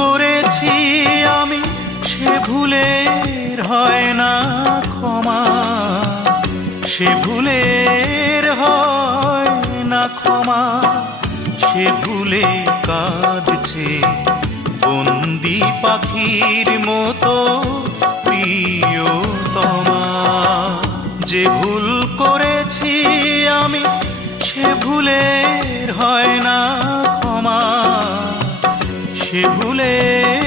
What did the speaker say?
করেছি আমি সে ভুলের হয় না ক্ষমা, সে ভুলের হয় না ক্ষমা। সে ভুলে কাঁদছে বন্দি পাখির মতো প্রিয়তমা। যে ভুল করেছি আমি সে ভুলের হয় না ক্ষমা, সে ভুলের